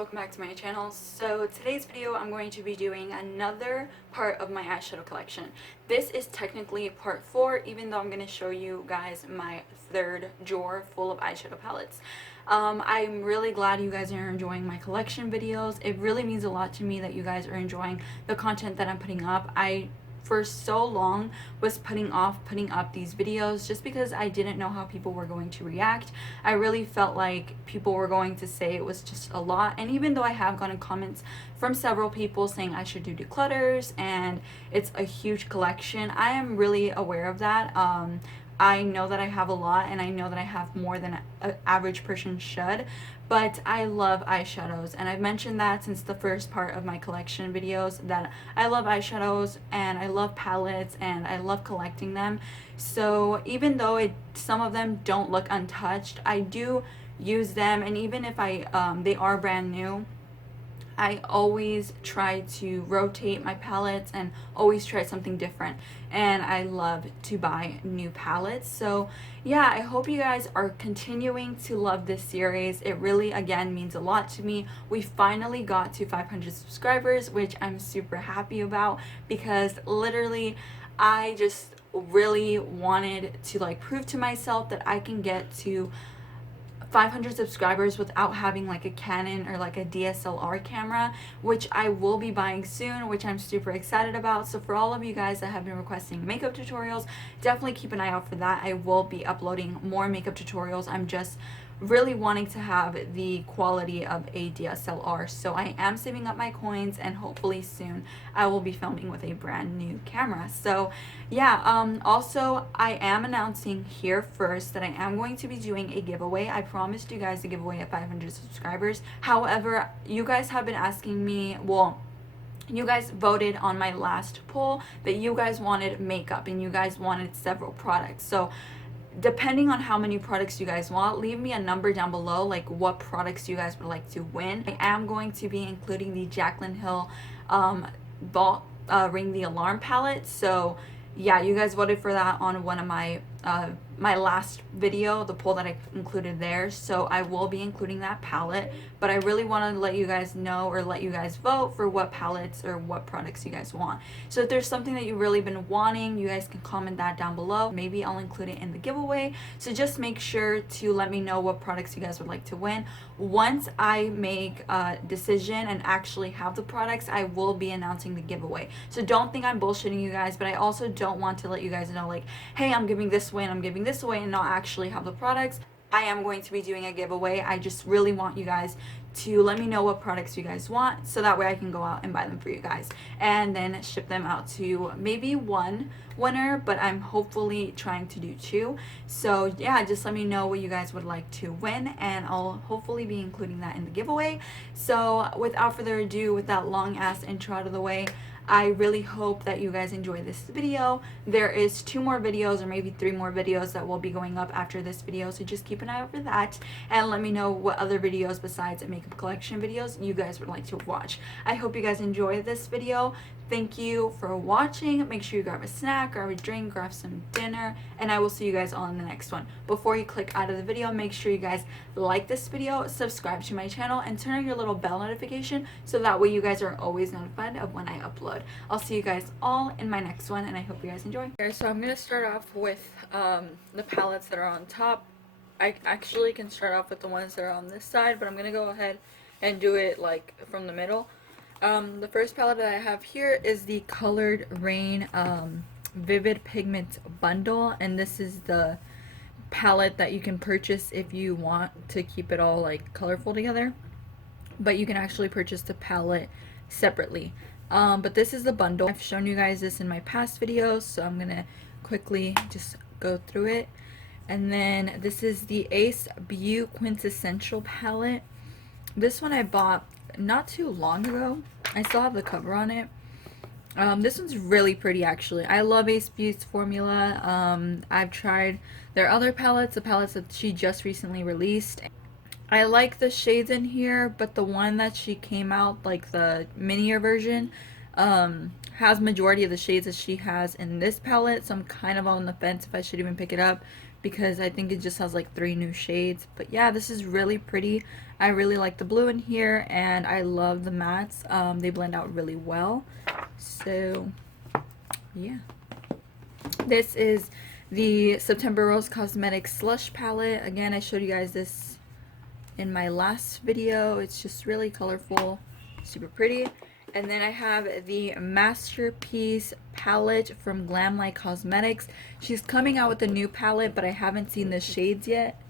welcome back to my channel. So today's video I'm going to be doing another part of my eyeshadow collection. This is technically part 4, even though I'm going to show you guys my third drawer full of eyeshadow palettes. I'm really glad you guys are enjoying my collection videos. It really means a lot to me that you guys are enjoying the content that I'm putting up. I for so long was putting up these videos just because I didn't know how people were going to react. I really felt like people were going to say it was just a lot, and even though I have gotten comments from several people saying I should do declutters and it's a huge collection, I am really aware of that. I know that I have a lot, and I know that I have more than an average person should, but I love eyeshadows, and I've mentioned that since the first part of my collection videos, that I love eyeshadows and I love palettes and I love collecting them. So even though some of them don't look untouched, I do use them, and even if they are brand new, I always try to rotate my palettes and always try something different, and I love to buy new palettes. So yeah, I hope you guys are continuing to love this series. It really, again, means a lot to me. We finally got to 500 subscribers, which I'm super happy about, because literally I just really wanted to prove to myself that I can get to 500 subscribers without having a Canon or a DSLR camera, which I will be buying soon, which I'm super excited about. So for all of you guys that have been requesting makeup tutorials, definitely keep an eye out for that. I will be uploading more makeup tutorials. I'm just really wanting to have the quality of a DSLR, so I am saving up my coins, and hopefully soon I will be filming with a brand new camera. So yeah, also I am announcing here first that I am going to be doing a giveaway. I promised you guys a giveaway at 500 subscribers. However, you guys have been asking me, you guys voted on my last poll that you guys wanted makeup and you guys wanted several products. So depending on how many products you guys want, leave me a number down below, what products you guys would like to win. I am going to be including the Jaclyn Hill Ring the Alarm palette. So yeah, you guys voted for that on one of my last video, the poll that I included there. So I will be including that palette, but I really want to let you guys know, or let you guys vote for what palettes or what products you guys want. So if there's something that you've really been wanting, you guys can comment that down below. Maybe I'll include it in the giveaway. So just make sure to let me know what products you guys would like to win. Once I make a decision and actually have the products, I will be announcing the giveaway. So don't think I'm bullshitting you guys, but I also don't want to let you guys know hey, I'm giving this away and I'm giving this away and not actually have the products. I am going to be doing a giveaway. I just really want you guys to let me know what products you guys want, so that way I can go out and buy them for you guys and then ship them out to maybe one winner, but I'm hopefully trying to do 2. So yeah, just let me know what you guys would like to win, and I'll hopefully be including that in the giveaway. So without further ado, with that long ass intro out of the way, I really hope that you guys enjoy this video. There is 2 more videos, or maybe 3 more videos, that will be going up after this video, so just keep an eye out for that, and let me know what other videos besides makeup collection videos you guys would like to watch. I hope you guys enjoy this video. Thank you for watching. Make sure you grab a snack, grab a drink, grab some dinner, and I will see you guys all in the next one. Before you click out of the video, make sure you guys like this video, subscribe to my channel, and turn on your little bell notification, so that way you guys are always notified of when I upload. I'll see you guys all in my next one, and I hope you guys enjoy. Okay, so I'm going to start off with the palettes that are on top. I actually can start off with the ones that are on this side, but I'm going to go ahead and do it from the middle. The first palette that I have here is the Colored Raine Vivid Pigment Bundle, and this is the palette that you can purchase if you want to keep it all colorful together, but you can actually purchase the palette separately. But this is the bundle. I've shown you guys this in my past videos, so I'm gonna quickly just go through it. And then this is the Ace Beauty Quintessential palette. This one I bought not too long ago. I still have the cover on it. This one's really pretty, actually. I love Ace Beauty's formula. I've tried their other palettes, the palettes that she just recently released. I like the shades in here, but the one that she came out, the minier version, has majority of the shades that she has in this palette, so I'm kind of on the fence if I should even pick it up, because I think it just has like 3 new shades. But yeah, this is really pretty. I really like the blue in here, and I love the mattes. They blend out really well. So yeah, this is the September Rose Cosmetics Slush palette. Again, I showed you guys this in my last video. It's just really colorful, super pretty. And then I have the Masterpiece palette from Glamlight Cosmetics. She's coming out with a new palette, but I haven't seen the shades yet.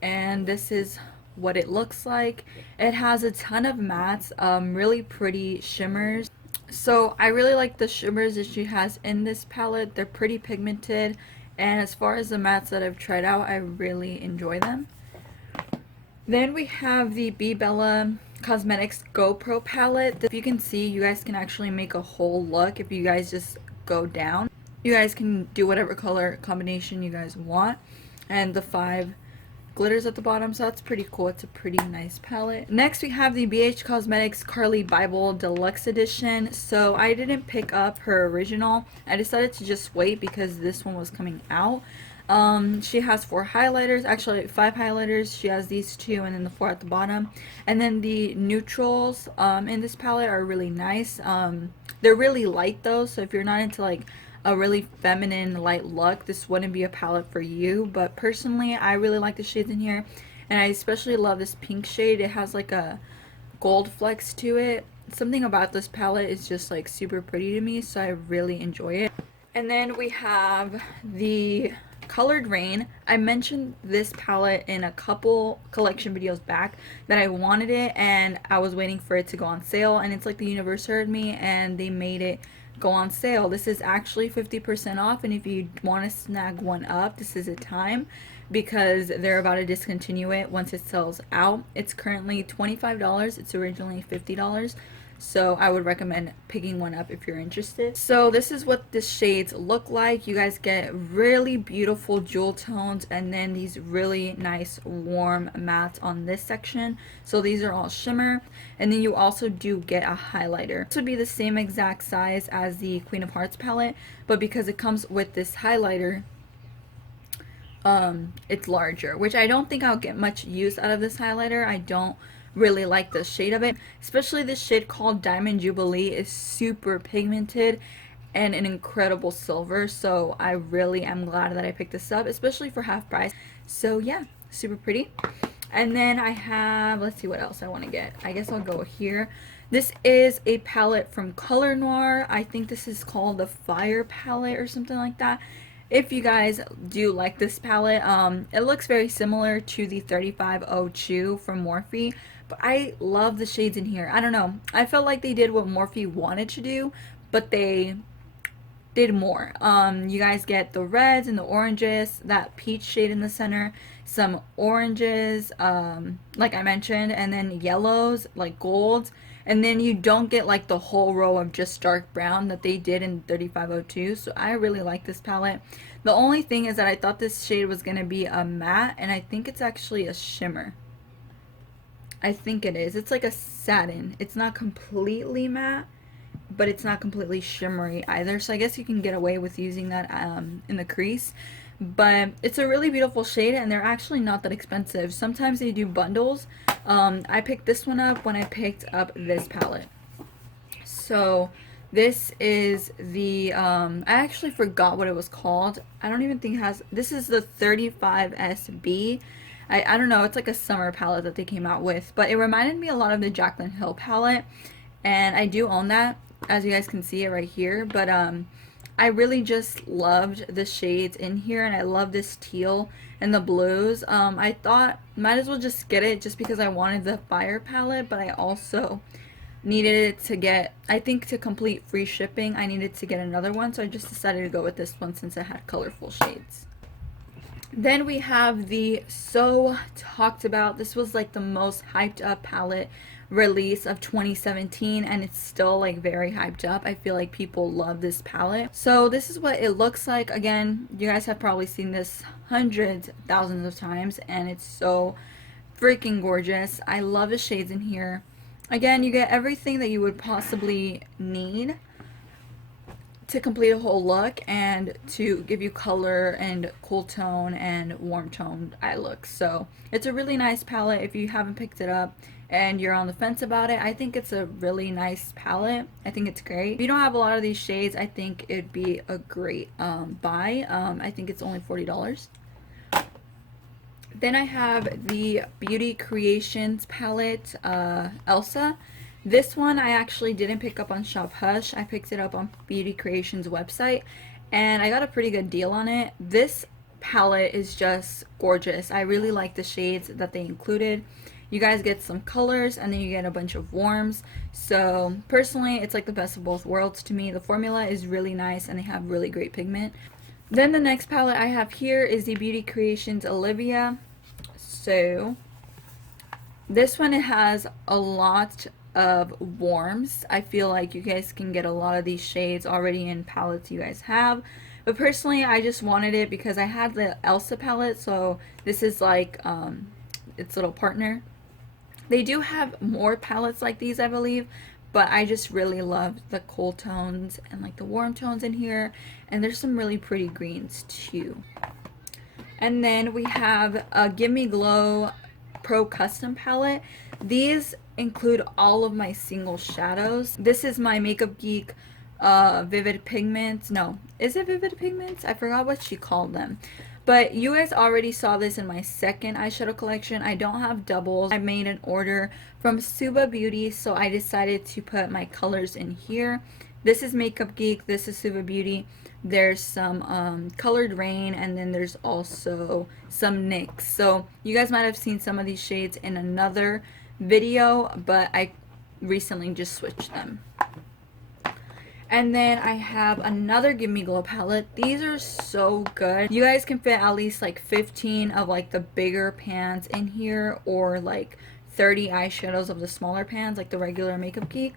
And this is what it looks like. It has a ton of mattes, really pretty shimmers. So I really like the shimmers that she has in this palette. They're pretty pigmented, and as far as the mattes that I've tried out, I really enjoy them. Then we have the Bybel Cosmetics GoPro palette. If you can see, you guys can actually make a whole look if you guys just go down. You guys can do whatever color combination you guys want, and the 5 glitters at the bottom, so that's pretty cool. It's a pretty nice palette. Next we have the BH Cosmetics Carli Bybel Deluxe Edition. So I didn't pick up her original. I decided to just wait because this one was coming out. She has 4 highlighters, actually 5 highlighters. She has these 2 and then the 4 at the bottom. And then the neutrals in this palette are really nice. They're really light though, so if you're not into like a really feminine light look, this wouldn't be a palette for you. But personally, I really like the shades in here, and I especially love this pink shade. It has like a gold flecks to it. Something about this palette is just like super pretty to me, so I really enjoy it. And then we have the colored Raine. I mentioned this palette in a couple collection videos back that I wanted it, and I was waiting for it to go on sale, and it's like the universe heard me and they made it go on sale. This is actually 50% off, and if you want to snag one up, this is a time, because they're about to discontinue it once it sells out. It's currently $25. It's originally $50. So I would recommend picking one up if you're interested. So this is what the shades look like. You guys get really beautiful jewel tones, and then these really nice warm mattes on this section. So these are all shimmer, and then you also do get a highlighter. This would be the same exact size as the Queen of Hearts palette, but because it comes with this highlighter, it's larger, which I don't think I'll get much use out of this highlighter. I don't really like the shade of it, especially this shade called Diamond Jubilee is super pigmented and an incredible silver, so I really am glad that I picked this up, especially for half price. So yeah, super pretty. And then I have, let's see what else I want to get. I guess I'll go here. This is a palette from Color Noir. I think this is called the Fire palette or something like that. If you guys do like this palette, it looks very similar to the 3502 from Morphe, but I love the shades in here. I don't know. I felt like they did what Morphe wanted to do, but they did more. You guys get the reds and the oranges, that peach shade in the center, some oranges, like I mentioned, and then yellows, like golds. And then you don't get like the whole row of just dark brown that they did in 3502. So I really like this palette. The only thing is that I thought this shade was going to be a matte, and I think it's actually a shimmer. I think it is. It's like a satin. It's not completely matte, but it's not completely shimmery either. So I guess you can get away with using that in the crease. But it's a really beautiful shade, and they're actually not that expensive. Sometimes they do bundles. I picked this one up when I picked up this palette. So this is the, I actually forgot what it was called. I don't even think it has, this is the 35SB. I don't know, it's like a summer palette that they came out with. But it reminded me a lot of the Jaclyn Hill palette, and I do own that, as you guys can see it right here. But I really just loved the shades in here, and I love this teal and the blues. I thought might as well just get it just because I wanted the Fire palette, but I also needed it to get, I think to complete free shipping, I needed to get another one, so I just decided to go with this one since it had colorful shades. Then we have the so talked about, this was like the most hyped up palette release of 2017, and it's still like very hyped up. I feel like people love this palette. So this is what it looks like. Again, you guys have probably seen this hundreds, thousands of times, and it's so freaking gorgeous. I love the shades in here. Again, you get everything that you would possibly need to complete a whole look and to give you color and cool tone and warm toned eye looks. So it's a really nice palette. If you haven't picked it up and you're on the fence about it, I think it's a really nice palette. I think it's great. If you don't have a lot of these shades, I think it'd be a great buy. I think it's only $40. Then I have the Beauty Creations palette, Elsa. This one I actually didn't pick up on Shop Hush. I picked it up on Beauty Creations website, and I got a pretty good deal on it. This palette is just gorgeous. I really like the shades that they included. You guys get some colors, and then you get a bunch of warms. So personally, it's like the best of both worlds to me. The formula is really nice, and they have really great pigment. Then the next palette I have here is the Beauty Creations Olivia. So this one, it has a lot of warms. I feel like you guys can get a lot of these shades already in palettes you guys have, but personally I just wanted it because I had the Elsa palette, so this is like its little partner. They do have more palettes like these, I believe, but I just really love the cool tones and like the warm tones in here, and there's some really pretty greens too. And then we have a Give Me Glow Pro Custom palette. These include all of my single shadows. This is my Makeup Geek Vivid Pigments. No, is it Vivid Pigments? I forgot what she called them. But you guys already saw this in my second eyeshadow collection. I don't have doubles. I made an order from Suba Beauty, so I decided to put my colors in here. This is Makeup Geek. This is Suba Beauty. There's some colored Raine, and then there's also some Nyx. So you guys might have seen some of these shades in another video, but I recently just switched them. And then I have another Give Me Glow palette. These are so good. You guys can fit at least like 15 of like the bigger pans in here, or like 30 eyeshadows of the smaller pans, like the regular Makeup Geek.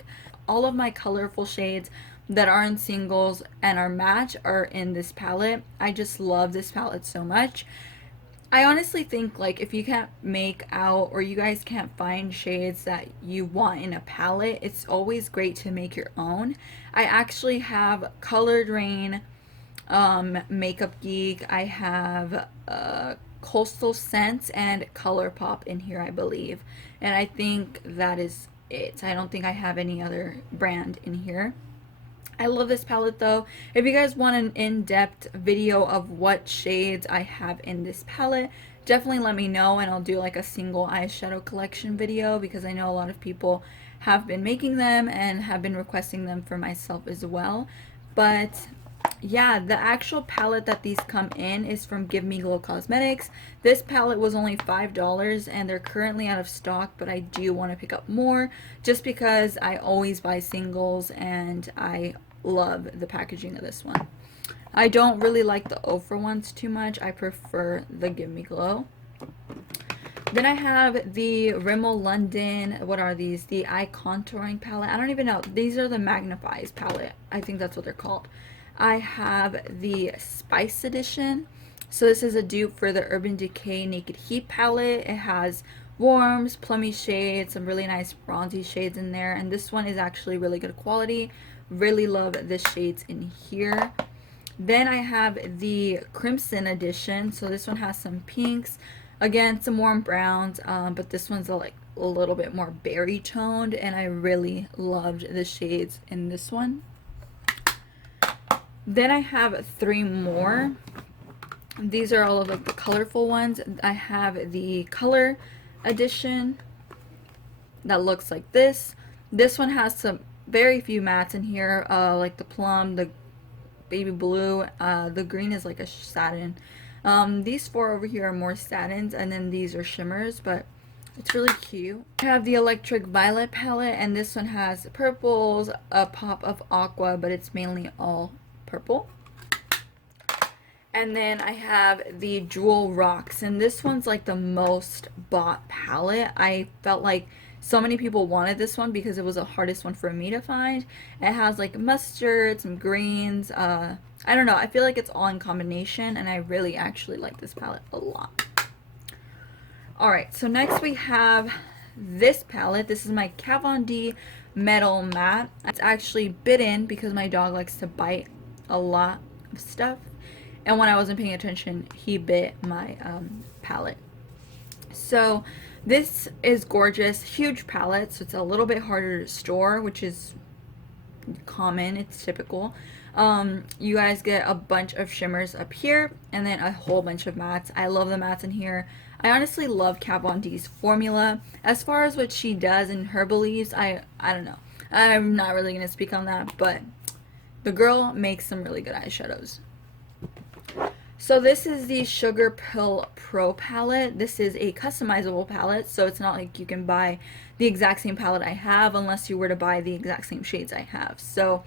All of my colorful shades that are in singles and are match are in this palette. I just love this palette so much. I honestly think, like, if you can't make out, or you guys can't find shades that you want in a palette, it's always great to make your own. I actually have Colored Raine, Makeup Geek. I have Coastal Scents and ColourPop in here, I believe. And I think that is it. I don't think I have any other brand in here. I love this palette though. If you guys want an in-depth video of what shades I have in this palette, definitely let me know, and I'll do like a single eyeshadow collection video, because I know a lot of people have been making them and have been requesting them for myself as well. But yeah, the actual palette that these come in is from Give Me Glow Cosmetics. This palette was only $5, and they're currently out of stock, but I do want to pick up more just because I always buy singles and I love the packaging of this one. I don't really like the Ofra ones too much. I prefer the Give Me Glow. Then I have the Rimmel London, what are these? The Eye Contouring palette. I don't even know. These are the Magnifies palette. I think that's what they're called. I have the Spice Edition. So this is a dupe for the Urban Decay Naked Heat palette. It has warms, plummy shades, some really nice bronzy shades in there. And this one is actually really good quality. Really love the shades in here. Then I have the Crimson Edition. So this one has some pinks. Again, some warm browns. But this one's like a little bit more berry toned. And I really loved the shades in this one. Then I have three more. These are all of like the colorful ones. I have the Color Edition that looks like this. This one has some very few mattes in here, like the plum, the baby blue, the green is like a satin. These four over here are more satins, and then these are shimmers, but it's really cute. I have the Electric Violet palette, and this one has purples, a pop of aqua, but it's mainly all purple. And then I have the Jewel Rocks, and this one's like the most bought palette. I felt like so many people wanted this one because it was the hardest one for me to find. It has like mustard, some greens, I don't know, I feel like it's all in combination, and I really actually like this palette a lot. Alright, so next we have this palette. This is my Kat Von D Metal Matte. It's actually bitten because my dog likes to bite a lot of stuff, and when I wasn't paying attention, he bit my palette. So this is gorgeous, huge palette, so it's a little bit harder to store, which is common, it's typical. You guys get a bunch of shimmers up here and then a whole bunch of mattes. I love the mattes in here. I honestly love Kat Von D's formula. As far as what she does and her beliefs, I don't know. I'm not really going to speak on that, but the girl makes some really good eyeshadows. So this is the Sugar Pill Pro palette. This is a customizable palette, so it's not like you can buy the exact same palette I have unless you were to buy the exact same shades I have. So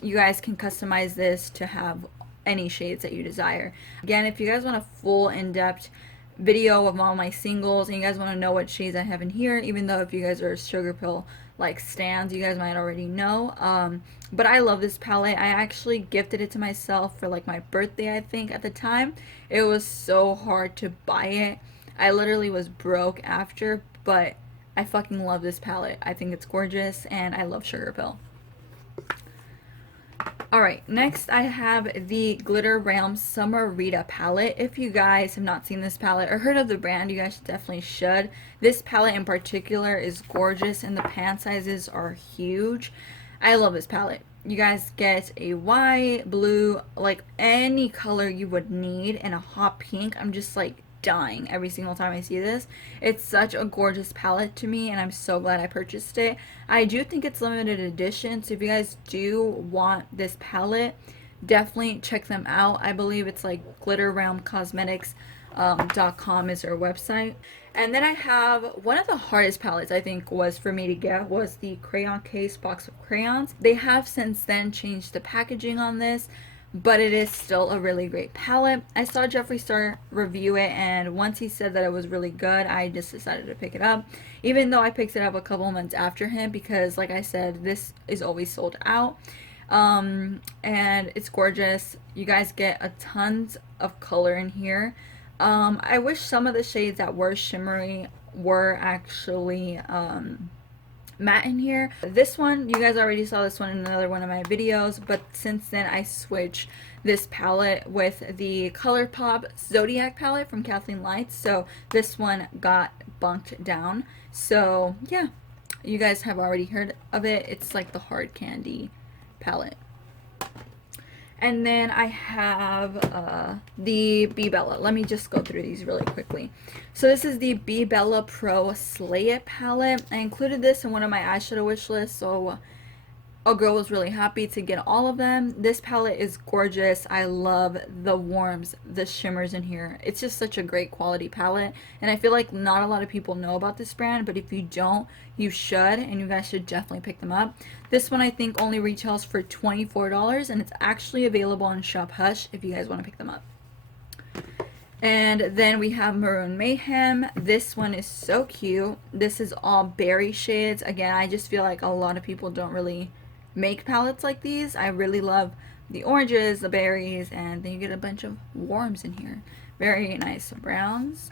you guys can customize this to have any shades that you desire. Again, if you guys want a full in-depth video of all my singles and you guys want to know what shades I have in here, even though if you guys are Sugar Pill like stans, you guys might already know, but I love this palette. I actually gifted it to myself for like my birthday, I think, at the time. It was so hard to buy it. I literally was broke after, but I fucking love this palette. I think it's gorgeous and I love Sugar Pill. Alright, next I have the Glitter Realm Summer Rita palette. If you guys have not seen this palette or heard of the brand, you guys definitely should. This palette in particular is gorgeous and the pan sizes are huge. I love this palette. You guys get a white, blue, like any color you would need, and a hot pink. I'm just like dying every single time I see this. It's such a gorgeous palette to me and I'm so glad I purchased it. I do think it's limited edition, so if you guys do want this palette, definitely check them out. I believe it's like Glitter Realm Cosmetics .com is their website. And then I have one of the hardest palettes I think was for me to get was the Crayon Case box of crayons. They have since then changed the packaging on this, but it is still a really great palette. I saw Jeffree Star review it, and once he said that it was really good, I just decided to pick it up, even though I picked it up a couple months after him because, like I said, this is always sold out. And it's gorgeous. You guys get a tons of color in here. I wish some of the shades that were shimmery were actually matte in here. This one, you guys already saw this one in another one of my videos, but since then I switched this palette with the ColourPop Zodiac palette from Kathleen Lights, so this one got bunked down. So yeah, you guys have already heard of it. It's like the hard candy palette. And then I have the Bybel. Let me just go through these really quickly. So this is the Bybel Pro Slay It palette. I included this in one of my eyeshadow wish lists, so a girl was really happy to get all of them. This palette is gorgeous. I love the warms, the shimmers in here. It's just such a great quality palette, and I feel like not a lot of people know about this brand, but if you don't, you should, and you guys should definitely pick them up. This one I think only retails for $24, and it's actually available on Shop Hush if you guys want to pick them up. And then we have Maroon Mayhem. This one is so cute. This is all berry shades. Again, I just feel like a lot of people don't really make palettes like these. I really love the oranges, the berries, and then you get a bunch of warms in here. Very nice browns.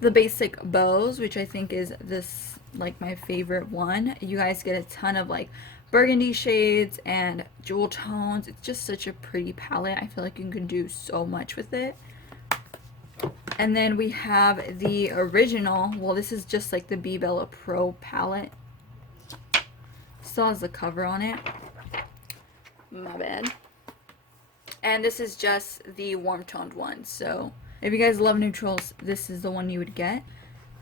The basic bows, which I think is this like my favorite one. You guys get a ton of like burgundy shades and jewel tones. It's just such a pretty palette. I feel like you can do so much with it. And then we have the original, well, this is just like the Bybel Pro palette. Still has the cover on it. My bad. And this is just the warm toned one. So if you guys love neutrals, this is the one you would get.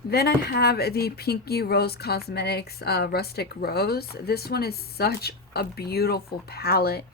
Then I have the Pinky Rose Cosmetics Rustic Rose. This one is such a beautiful palette.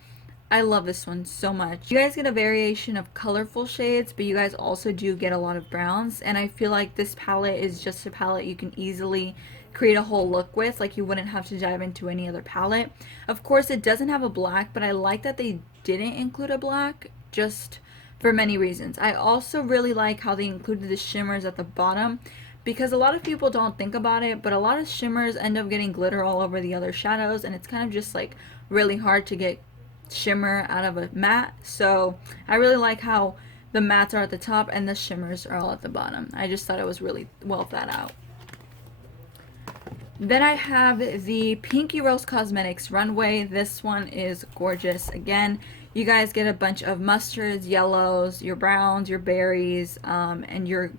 I love this one so much. You guys get a variation of colorful shades, but you guys also do get a lot of browns. And I feel like this palette is just a palette you can easily create a whole look with. Like you wouldn't have to dive into any other palette. Of course, it doesn't have a black, but I like that they didn't include a black just for many reasons. I also really like how they included the shimmers at the bottom, because a lot of people don't think about it, but a lot of shimmers end up getting glitter all over the other shadows, and it's kind of just like really hard to get shimmer out of a matte. So I really like how the mattes are at the top and the shimmers are all at the bottom. I just thought it was really well thought out. Then I have the Pinky Rose Cosmetics Runway. This one is gorgeous. Again, you guys get a bunch of mustards, yellows, your browns, your berries, and your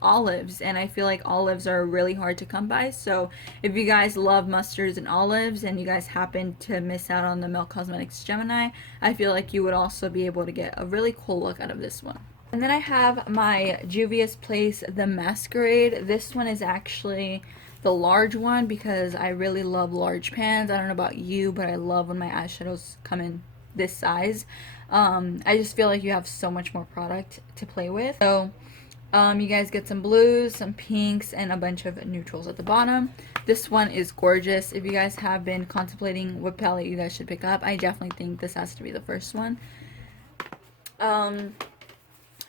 olives, and I feel like olives are really hard to come by. So if you guys love mustards and olives and you guys happen to miss out on the Milk Cosmetics Gemini, I feel like you would also be able to get a really cool look out of this one. And then I have my Juvia's Place the Masquerade. This one is actually the large one because I really love large pans. I don't know about you, but I love when my eyeshadows come in this size. I just feel like you have so much more product to play with. So you guys get some blues, some pinks, and a bunch of neutrals at the bottom. This one is gorgeous. If you guys have been contemplating what palette you guys should pick up, I definitely think this has to be the first one.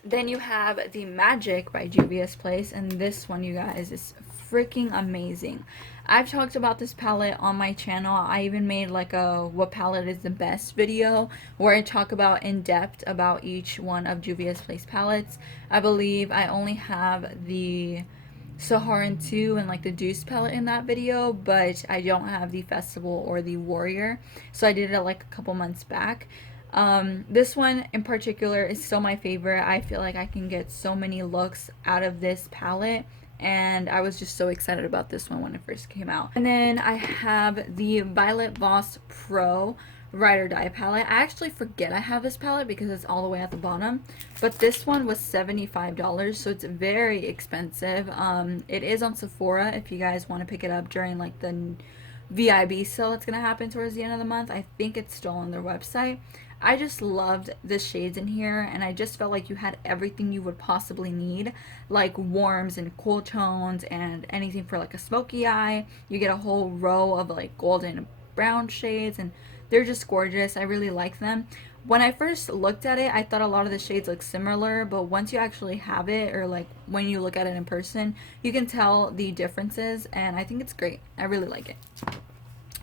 Then you have the Magic by Juvia's Place, and this one, you guys, is freaking amazing. I've talked about this palette on my channel. I even made like a what palette is the best video where I talk about in depth about each one of Juvia's Place palettes. I believe I only have the Saharan 2 and like the Deuce palette in that video, but I don't have the Festival or the Warrior, so I did it like a couple months back. This one in particular is still my favorite. I feel like I can get so many looks out of this palette, and I was just so excited about this one when it first came out. And then I have the Violet Voss Pro Ride or Die palette. I actually forget I have this palette because it's all the way at the bottom, but this one was $75, so it's very expensive. It is on Sephora if you guys want to pick it up during like the VIB sale that's gonna happen towards the end of the month. I think it's still on their website. I just loved the shades in here, and I just felt like you had everything you would possibly need, like warms and cool tones and anything for like a smoky eye. You get a whole row of like golden and brown shades, and they're just gorgeous. I really like them. When I first looked at it, I thought a lot of the shades look similar, but once you actually have it, or like when you look at it in person, you can tell the differences, and I think it's great. I really like it.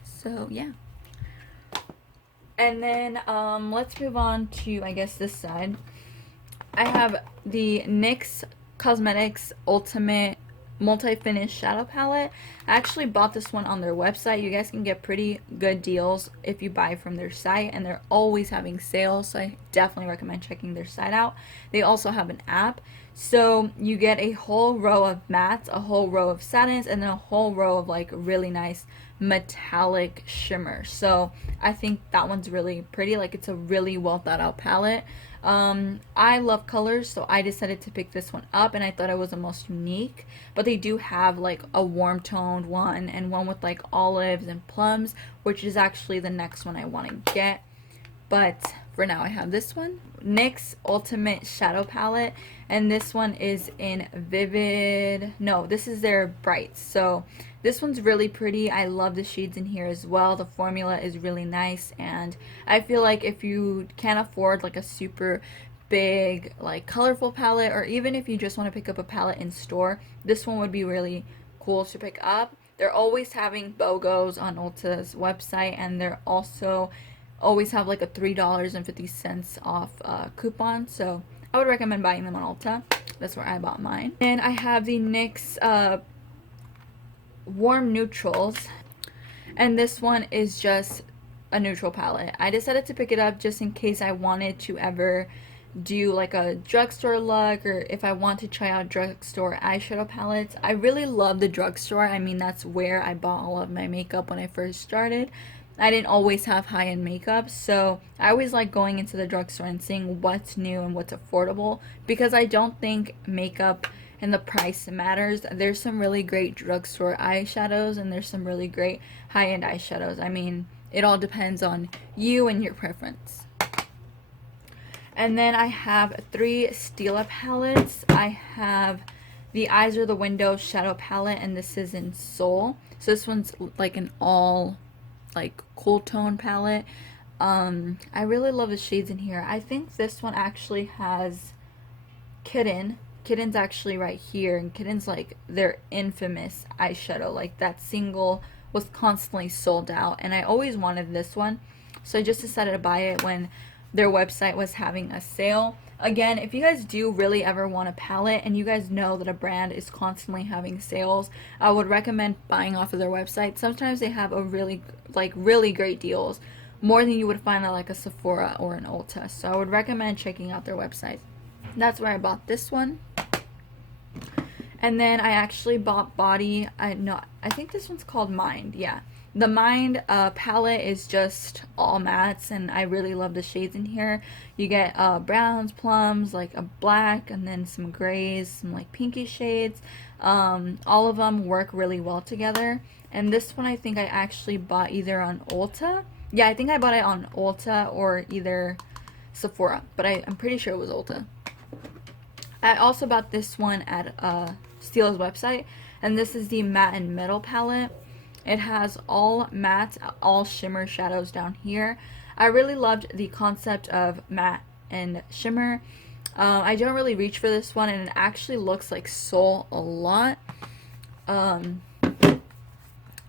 So yeah. And then let's move on to, I guess, this side. I have the NYX Cosmetics Ultimate Multi-Finish Shadow Palette. I actually bought this one on their website. You guys can get pretty good deals if you buy from their site, and they're always having sales, so I definitely recommend checking their site out. They also have an app, so you get a whole row of mattes, a whole row of satins, and then a whole row of like really nice metallic shimmer. So I think that one's really pretty. Like, it's a really well thought out palette. I love colors, so I decided to pick this one up, and I thought it was the most unique. But they do have like a warm toned one and one with like olives and plums, which is actually the next one I want to get. But for now I have this one, NYX Ultimate Shadow Palette, and this one is in Vivid, no, this is their Brights. So this one's really pretty. I love the shades in here as well. The formula is really nice, and I feel like if you can't afford like a super big like colorful palette, or even if you just want to pick up a palette in store, this one would be really cool to pick up. They're always having BOGOs on Ulta's website, and they're also always have like a $3.50 off coupon, so I would recommend buying them on Ulta. That's where I bought mine. And I have the NYX Warm Neutrals, and this one is just a neutral palette. I decided to pick it up just in case I wanted to ever do like a drugstore look, or if I want to try out drugstore eyeshadow palettes. I really love the drugstore. I mean, that's where I bought all of my makeup when I first started. I didn't always have high-end makeup, so I always like going into the drugstore and seeing what's new and what's affordable, because I don't think makeup and the price matters. There's some really great drugstore eyeshadows, and there's some really great high-end eyeshadows. I mean, it all depends on you and your preference. And then I have 3 Stila palettes. I have the Eyes Are the Window Shadow Palette, and this is in Soul. So this one's like an all like cool tone palette. I really love the shades in here. I think this one actually has Kitten. Kitten's actually right here, and Kitten's like their infamous eyeshadow. Like, that single was constantly sold out, and I always wanted this one, so I just decided to buy it when their website was having a sale. Again, if you guys do really ever want a palette and you guys know that a brand is constantly having sales, I would recommend buying off of their website. Sometimes they have a really great deals, more than you would find at like a Sephora or an Ulta. So I would recommend checking out their website. That's where I bought this one. And then I actually bought Body. I think this one's called Mind. Yeah. The Mind palette is just all mattes, and I really love the shades in here. You get browns, plums, like a black, and then some grays, some like pinky shades. All of them work really well together. And this one I think I actually bought either on Ulta. Yeah, I think I bought it on Ulta or either Sephora, but I'm pretty sure it was Ulta. I also bought this one at Steele's website, and this is the Matte and Metal palette. It has all matte, all shimmer shadows down here. I really loved the concept of matte and shimmer. I don't really reach for this one, and it actually looks like Soul a lot. I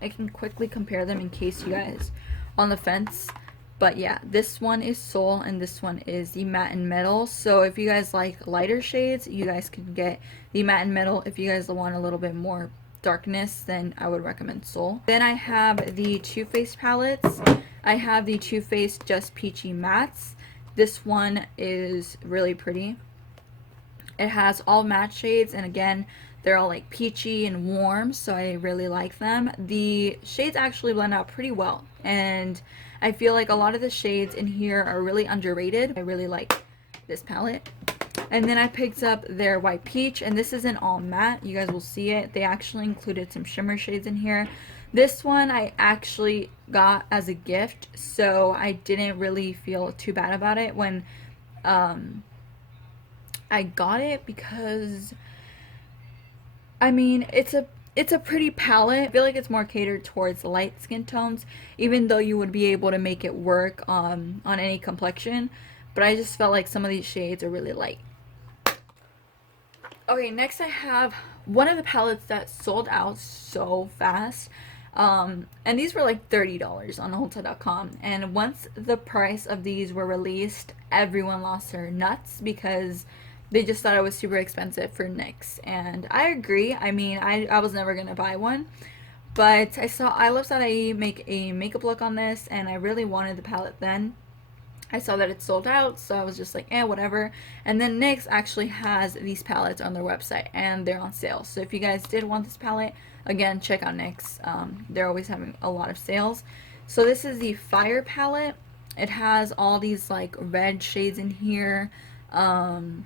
can quickly compare them in case you guys on the fence. But yeah, this one is Soul and this one is the Matte and Metal. So if you guys like lighter shades, you guys can get the Matte and Metal. If you guys want a little bit more darkness, then I would recommend Soul. Then I have the Too Faced palettes. I have the Too Faced Just Peachy Mattes. This one is really pretty. It has all matte shades, and again, they're all like peachy and warm, so I really like them. The shades actually blend out pretty well, and I feel like a lot of the shades in here are really underrated. I really like this palette. And then I picked up their White Peach, and this isn't all matte. You guys will see it. They actually included some shimmer shades in here. This one I actually got as a gift, so I didn't really feel too bad about it when I got it, because I mean, it's a pretty palette. I feel like it's more catered towards light skin tones, even though you would be able to make it work on any complexion. But I just felt like some of these shades are really light. Okay, next I have one of the palettes that sold out so fast. And these were like $30 on Ulta.com. And once the price of these were released, everyone lost their nuts because they just thought it was super expensive for NYX. And I agree. I mean, I was never going to buy one. But I saw I Love Sadae make a makeup look on this, and I really wanted the palette then. I saw that it sold out, so I was just like, whatever. And then NYX actually has these palettes on their website, and they're on sale. So if you guys did want this palette, again, check out NYX. They're always having a lot of sales. So this is the Fire palette. It has all these like red shades in here. And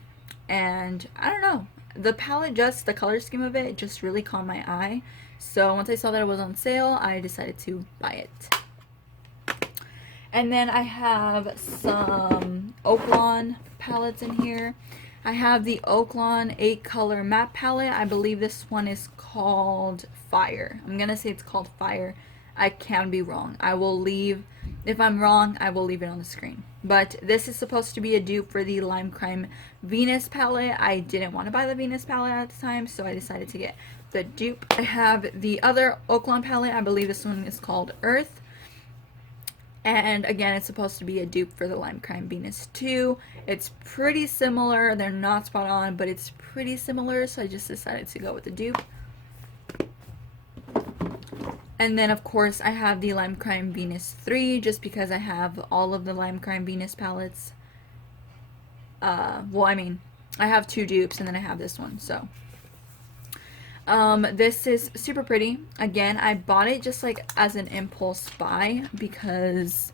I don't know. The palette, just the color scheme of it just really caught my eye. So once I saw that it was on sale, I decided to buy it. And then I have some Oaklawn palettes in here. I have the Oaklawn 8 color matte palette. I believe this one is called Fire. I'm gonna say it's called Fire. I can be wrong. I will leave, if I'm wrong, I will leave it on the screen. But this is supposed to be a dupe for the Lime Crime Venus palette. I didn't want to buy the Venus palette at the time, so I decided to get the dupe. I have the other Oaklawn palette. I believe this one is called Earth. And again, it's supposed to be a dupe for the Lime Crime Venus 2. It's pretty similar. They're not spot on, but it's pretty similar, so I just decided to go with the dupe. And then, of course, I have the Lime Crime Venus 3, just because I have all of the Lime Crime Venus palettes. Well, I mean, I have 2 dupes, and then I have this one, so. This is super pretty. Again, I bought it just like as an impulse buy because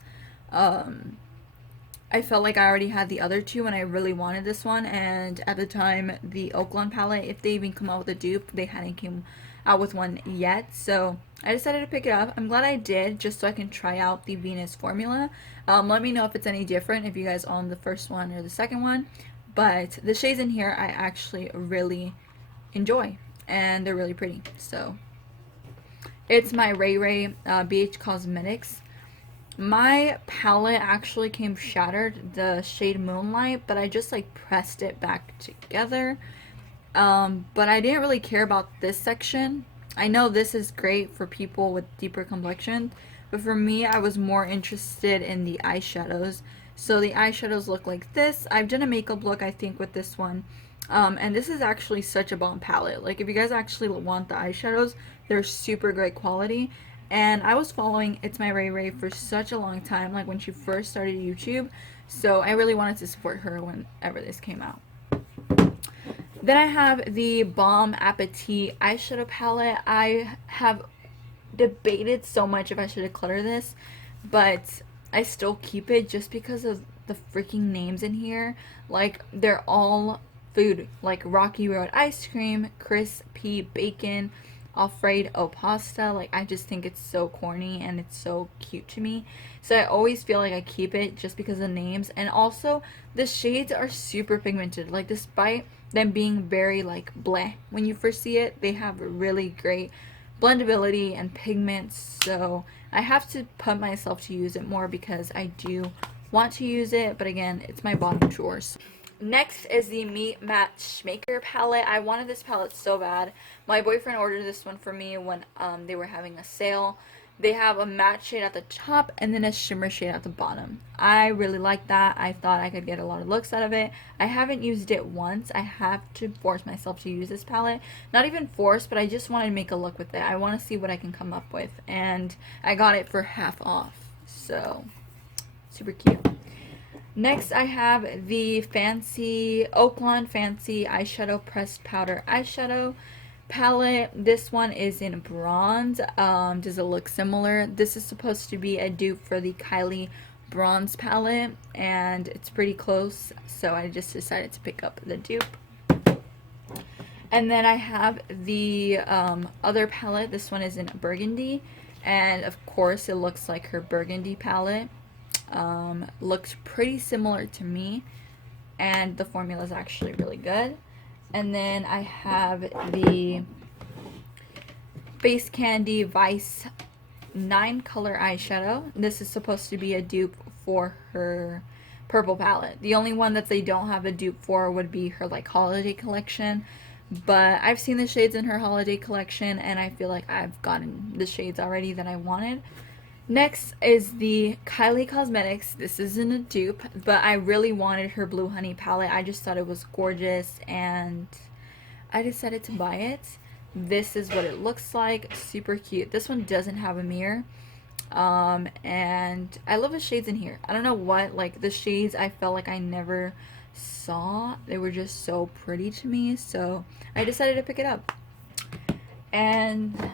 I felt like I already had the other 2 and I really wanted this one. And at the time, the Oaklawn palette, if they even come out with a dupe, they hadn't come out with one yet. So I decided to pick it up. I'm glad I did, just so I can try out the Venus formula. Let me know if it's any different, if you guys own the first one or the second one. But the shades in here I actually really enjoy, and they're really pretty. So it's my Raine BH Cosmetics. My palette actually came shattered, the shade Moonlight, but I just like pressed it back together. But I didn't really care about this section. I know this is great for people with deeper complexion, but for me, I was more interested in the eyeshadows. So the eyeshadows look like this. I've done a makeup look, I think, with this one. And this is actually such a bomb palette. Like, if you guys actually want the eyeshadows, they're super great quality. And I was following It's My Ray Ray for such a long time, like when she first started YouTube. So I really wanted to support her whenever this came out. Then I have the Balm Appetit eyeshadow palette. I have debated so much if I should declutter this, but I still keep it just because of the freaking names in here. Like, they're all food, like Rocky Road ice cream, crispy bacon, Alfredo pasta. Like, I just think it's so corny and it's so cute to me. So I always feel like I keep it just because of the names. And also, the shades are super pigmented. Like, despite them being very, like, bleh when you first see it, they have really great blendability and pigments. So I have to put myself to use it more because I do want to use it. But again, it's my bottom drawers. Next is the Meet Matchmaker palette. I wanted this palette so bad. My boyfriend ordered this one for me when they were having a sale. They have a matte shade at the top and then a shimmer shade at the bottom. I really like that. I thought I could get a lot of looks out of it. I haven't used it once. I have to force myself to use this palette. Not even force, but I just want to make a look with it. I want to see what I can come up with. And I got it for half off. So, super cute. Next, I have the Fancy Oaklawn Fancy Eyeshadow Pressed Powder Eyeshadow palette. This one is in bronze. Does it look similar? This is supposed to be a dupe for the Kylie bronze palette, and it's pretty close, so I just decided to pick up the dupe. And then I have the other palette. This one is in burgundy, and of course it looks like her burgundy palette. Looks pretty similar to me, and the formula is actually really good. And then I have the Face Candy Vice 9 color eyeshadow. This is supposed to be a dupe for her purple palette. The only one that they don't have a dupe for would be her like holiday collection, but I've seen the shades in her holiday collection and I feel like I've gotten the shades already that I wanted. Next is the Kylie Cosmetics. This isn't a dupe, but I really wanted her Blue Honey palette. I just thought it was gorgeous and I decided to buy it. This is what it looks like. Super cute. This one doesn't have a mirror. And I love the shades in here. I don't know what, like the shades I felt like I never saw. They were just so pretty to me, so I decided to pick it up. And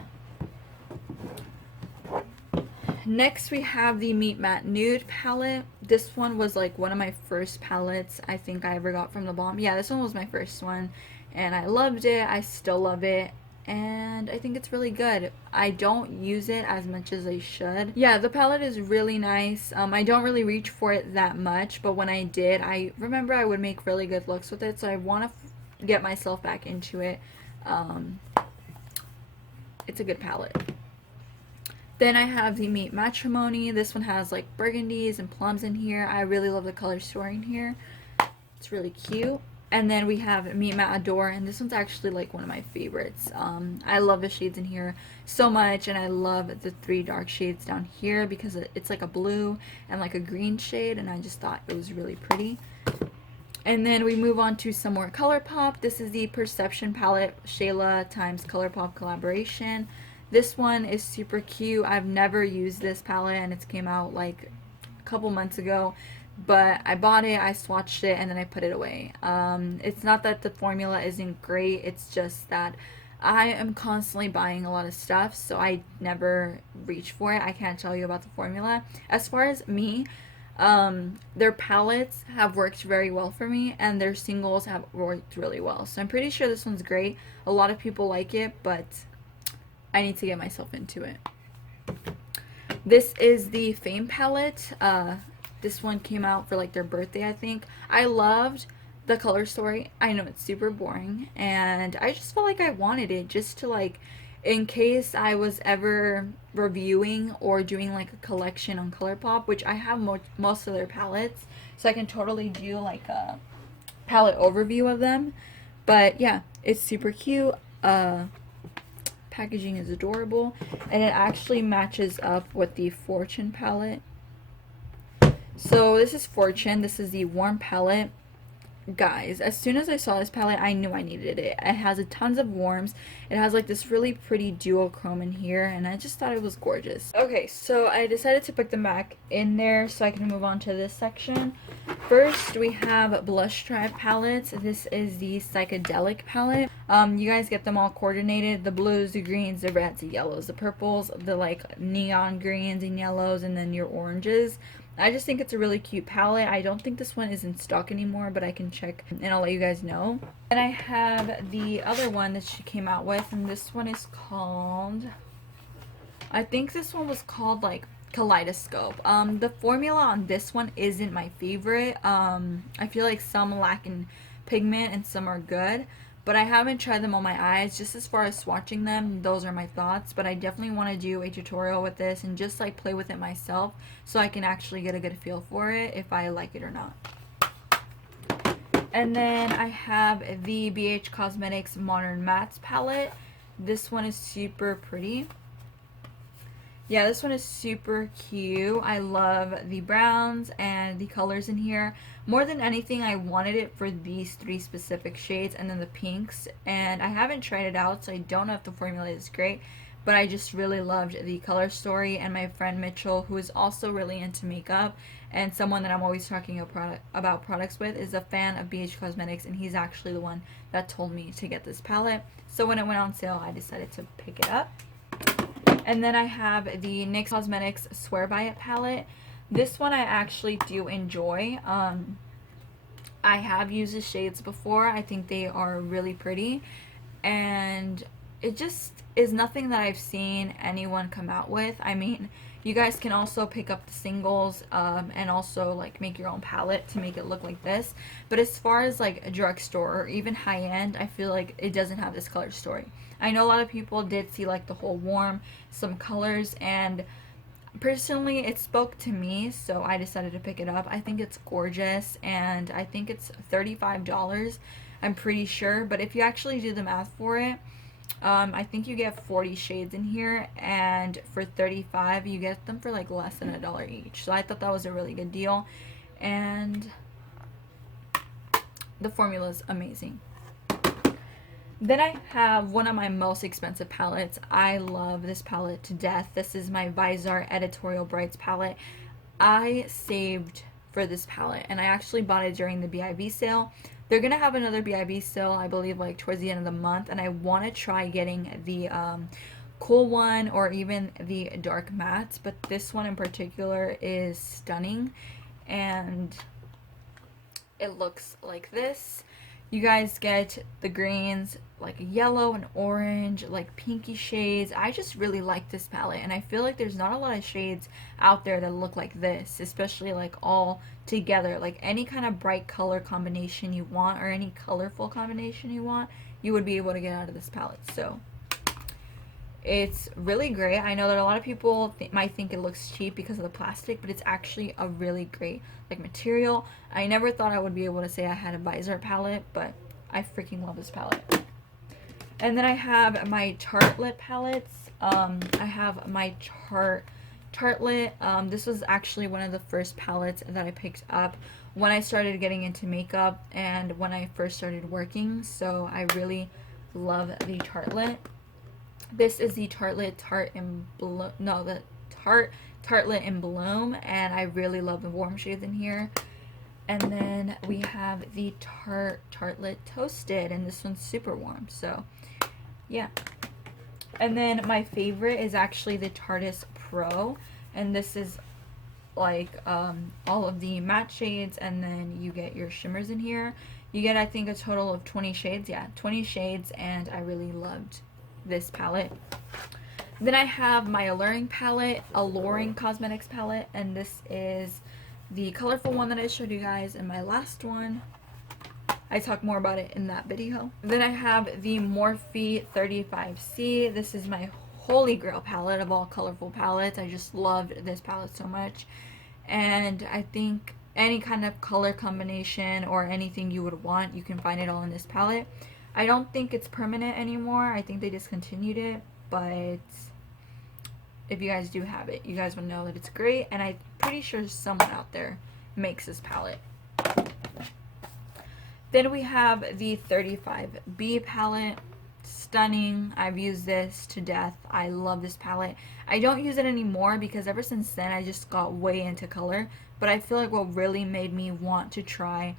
next we have the Meet Matte Nude palette. This one was like one of my first palettes I think I ever got from the Balm. Yeah, this one was my first one and I loved it. I still love it and I think it's really good. I don't use it as much as I should. Yeah, the palette is really nice. I don't really reach for it that much, but when I did, I remember I would make really good looks with it, so I want to get myself back into it. It's a good palette. Then I have the Meet Matrimony. This one has like burgundies and plums in here. I really love the color story in here. It's really cute. And then we have Meet Matte Adore, and this one's actually like one of my favorites. I love the shades in here so much, and I love the 3 dark shades down here because it's like a blue and like a green shade, and I just thought it was really pretty. And then we move on to some more ColourPop. This is the Perception palette, Shayla times ColourPop collaboration. This one is super cute. I've never used this palette and it came out like a couple months ago, but I bought it, I swatched it, and then I put it away. It's not that the formula isn't great, it's just that I am constantly buying a lot of stuff, so I never reach for it. I can't tell you about the formula. As far as me, their palettes have worked very well for me and their singles have worked really well. So I'm pretty sure this one's great. A lot of people like it, but I need to get myself into it. This is the Fame palette. This one came out for like their birthday, I think. I loved the color story. I know it's super boring and I just felt like I wanted it just to like, in case I was ever reviewing or doing like a collection on ColourPop, which I have most of their palettes, so I can totally do like a palette overview of them. But yeah, it's super cute. Packaging is adorable and it actually matches up with the Fortune palette. So this is Fortune. This is the warm palette. Guys, as soon as I saw this palette, I knew I needed it. It has a tons of warms. It has like this really pretty duochrome in here, and I just thought it was gorgeous. Okay, so I decided to put them back in there so I can move on to this section. First, we have Blush Tribe palettes. This is the Psychedelic palette. You guys get them all coordinated. The blues, the greens, the reds, the yellows, the purples, the like neon greens and yellows, and then your oranges. I just think it's a really cute palette. I don't think this one is in stock anymore, but I can check and I'll let you guys know. And I have the other one that she came out with, and this one is called, I think this one was called like Kaleidoscope. The formula on this one isn't my favorite. I feel like some lack in pigment and some are good, but I haven't tried them on my eyes. Just as far as swatching them, those are my thoughts, but I definitely want to do a tutorial with this and just like play with it myself so I can actually get a good feel for it if I like it or not. And then I have the BH Cosmetics Modern Mattes palette. This one is super pretty. Yeah, this one is super cute. I love the browns and the colors in here. More than anything, I wanted it for these three specific shades and then the pinks. And I haven't tried it out, so I don't know if the formula is great. But I just really loved the color story. And my friend Mitchell, who is also really into makeup and someone that I'm always talking about products with, is a fan of BH Cosmetics. And he's actually the one that told me to get this palette. So when it went on sale, I decided to pick it up. And then I have the NYX Cosmetics Swear By It palette. This one I actually do enjoy. I have used the shades before. I think they are really pretty. And it just is nothing that I've seen anyone come out with. I mean, you guys can also pick up the singles and also like make your own palette to make it look like this. But as far as like a drugstore or even high end, I feel like it doesn't have this color story. I know a lot of people did see like the whole warm, some colors, and personally it spoke to me, so I decided to pick it up. I think it's gorgeous, and I think it's $35, I'm pretty sure. But if you actually do the math for it, I think you get 40 shades in here, and for $35 you get them for like less than $1 each. So I thought that was a really good deal, and the formula is amazing. Then I have one of my most expensive palettes. I love this palette to death. This is my Visor Editorial Brights palette. I saved for this palette, and I actually bought it during the BIB sale. They're gonna have another BIB sale, I believe, like towards the end of the month, and I want to try getting the cool one or even the dark matte, but this one in particular is stunning, and it looks like this. You guys get the greens, like yellow and orange, like pinky shades. I just really like this palette, and I feel like there's not a lot of shades out there that look like this, especially like all together. Like any kind of bright color combination you want or any colorful combination you want, you would be able to get out of this palette. So it's really great. I know that a lot of people might think it looks cheap because of the plastic, but it's actually a really great like material. I never thought I would be able to say I had a Visor palette, but I freaking love this palette. And then I have my Tartelette palettes. I have my Tartelette. This was actually one of the first palettes that I picked up when I started getting into makeup and when I first started working. So I really love the Tartelette. This is the Tartelette Tartelette in Bloom, and I really love the warm shades in here. And then we have the Tartelette Toasted, and this one's super warm, so yeah. And then my favorite is actually the Tarteist Pro, and this is like all of the matte shades, and then you get your shimmers in here. You get, I think, a total of 20 shades. Yeah, 20 shades, and I really loved this palette. Then I have my Alluring Cosmetics palette, and this is the colorful one that I showed you guys in my last one. I talk more about it in that video. Then I have the Morphe 35C. This is my holy grail palette of all colorful palettes. I just loved this palette so much, and I think any kind of color combination or anything you would want, you can find it all in this palette. I don't think it's permanent anymore. I think they discontinued it, but if you guys do have it, you guys will know that it's great, and I'm pretty sure someone out there makes this palette. Then we have the 35B palette. Stunning. I've used this to death. I love this palette. I don't use it anymore because ever since then I just got way into color, but I feel like what really made me want to try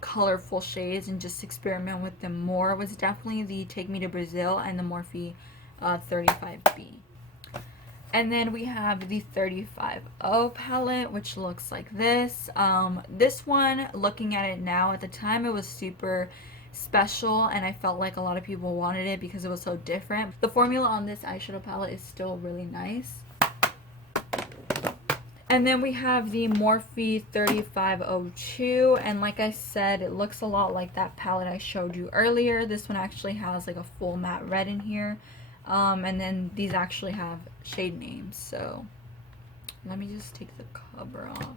colorful shades and just experiment with them more was definitely the Take Me to Brazil and the Morphe 35B. And then we have the 35O palette, which looks like this. This one, looking at it now, at the time it was super special and I felt like a lot of people wanted it because it was so different. The formula on this eyeshadow palette is still really nice. And then we have the Morphe 3502, and like I said, it looks a lot like that palette I showed you earlier. This one actually has like a full matte red in here. And then these actually have shade names, so let me just take the cover off.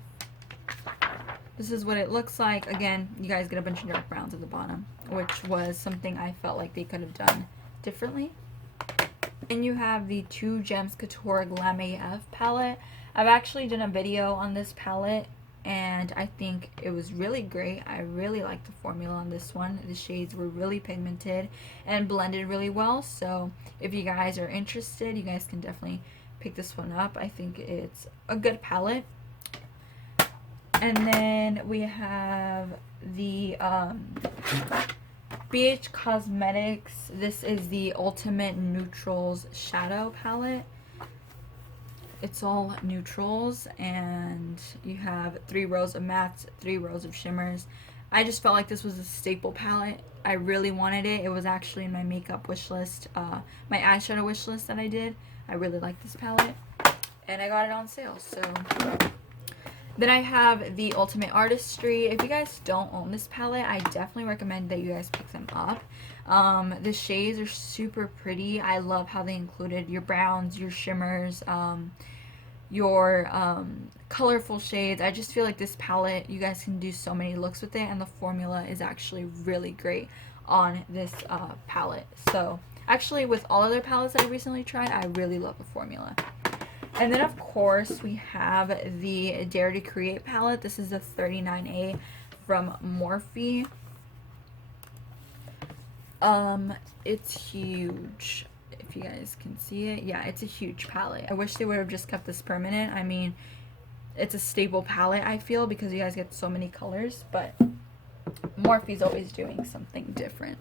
This is what it looks like. Again, you guys get a bunch of dark browns at the bottom, which was something I felt like they could have done differently. And you have the Two Gems Couture Glam AF palette. I've actually done a video on this palette and I think it was really great. I really like the formula on this one. The shades were really pigmented and blended really well, so if you guys are interested, you guys can definitely pick this one up. I think it's a good palette. And then we have the BH Cosmetics. This is the Ultimate Neutrals Shadow Palette. It's all neutrals, and you have 3 rows of mattes, 3 rows of shimmers. I just felt like this was a staple palette. I really wanted it. It was actually in my makeup wish list, my eyeshadow wish list that I did. I really like this palette, and I got it on sale, so. Then I have the Ultimate Artistry. If you guys don't own this palette, I definitely recommend that you guys pick them up. The shades are super pretty. I love how they included your browns, your shimmers, your colorful shades. I just feel like this palette, you guys can do so many looks with it, and the formula is actually really great on this palette. So actually, with all other palettes I recently tried, I really love the formula. And then of course we have the Dare to Create palette. This is the 39A from Morphe. It's huge, if you guys can see it. Yeah, it's a huge palette. I wish they would have just kept this permanent. I mean, it's a staple palette, I feel, because you guys get so many colors, but Morphe's always doing something different.